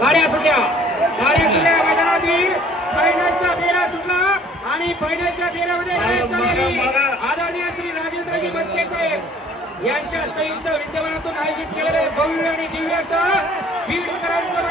गाड्या सुटल्या मैदानातील फायनलचा फेरा सुटला आणि फायनलच्या फेऱ्यामध्ये आदरणीय श्री राजेंद्रजी बस्के साहेब यांच्या संयुक्त विद्यमानातून आयोजित केलेले भव्य आणि दिव्य असं बीडकरांचं